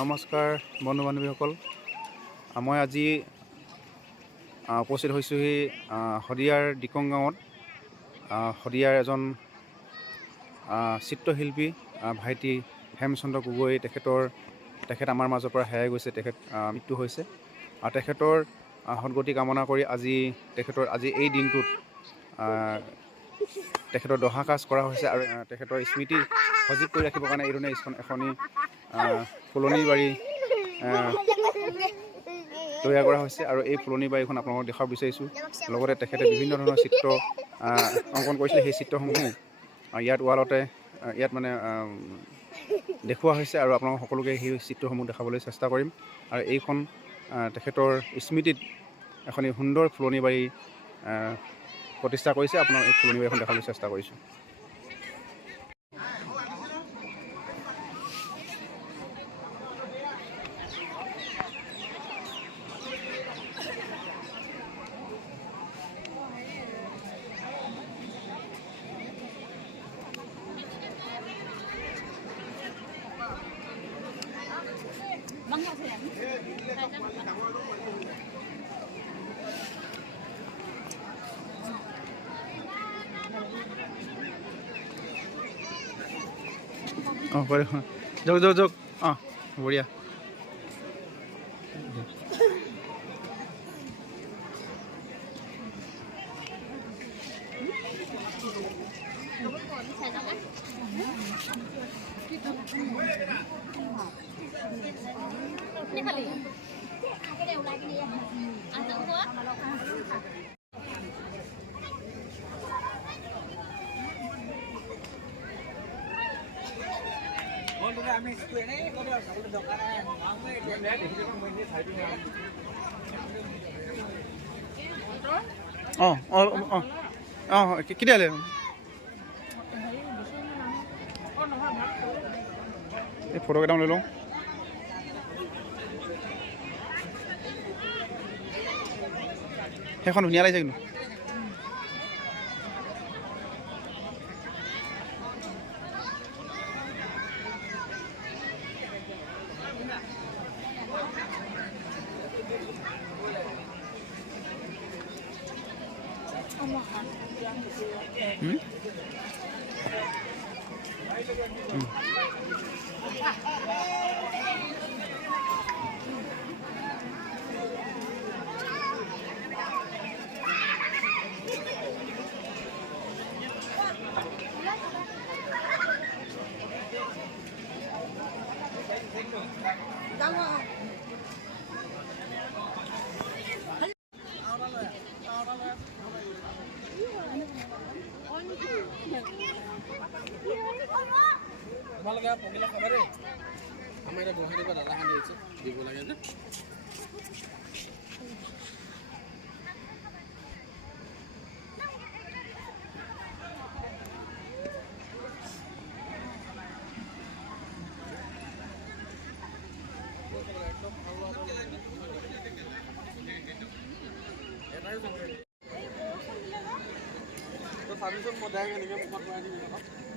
নমস্কাৰ বন্ধু বান্ধৱীসকল, মই আজি উপস্থিত হৈছোঁহি শদিয়াৰ দিকং গাঁৱত। শদিয়াৰ এজন চিত্ৰশিল্পী ভাইটি হেমচন্দ্ৰ গগৈ, তেখেত আমাৰ মাজৰ পৰা হেৰাই গৈছে। তেখেত মৃত্যু হৈছে আৰু তেখেতৰ সদ্গতি কামনা কৰি আজি এই দিনটোত তেখেতৰ দহা কাজ কৰা হৈছে আৰু তেখেতৰ স্মৃতি সজীৱ কৰি ৰাখিবৰ কাৰণে এইধৰণে এখনি ফুলনি বাৰী তৈয়াৰ কৰা হৈছে। আৰু এই ফুলনি বাৰীখন আপোনালোকক দেখাব বিচাৰিছোঁ। লগতে তেখেতে বিভিন্ন ধৰণৰ চিত্ৰ অংকন কৰিছিলে। সেই চিত্ৰসমূহ ইয়াত ৱালতে মানে দেখুওৱা হৈছে আৰু আপোনালোক সকলোকে সেই চিত্ৰসমূহ দেখাবলৈ চেষ্টা কৰিম। আৰু এইখন তেখেতৰ স্মৃতিত এখনি সুন্দৰ ফুলনি বাৰী প্ৰতিষ্ঠা কৰিছে। আপোনাক এই ফুলনি বাৰীখন দেখাবলৈ চেষ্টা কৰিছোঁ। পাৰে যাওক বঢ়িয়া। কেতিয়া এই ফটো কেইটামান লৈ লওঁ। সেইখন ধুনীয়া লাগিছে কিন্তু। তোমালোকে পগিলা খাবাৰে আমাৰ এতিয়া গুৱাহাটীৰ পৰা দাদাখান আহিছে দিব লাগে যে এটাই চাবিচোন মই ডাইৰেক্ট এনেকৈ মুখত মাৰি দিম।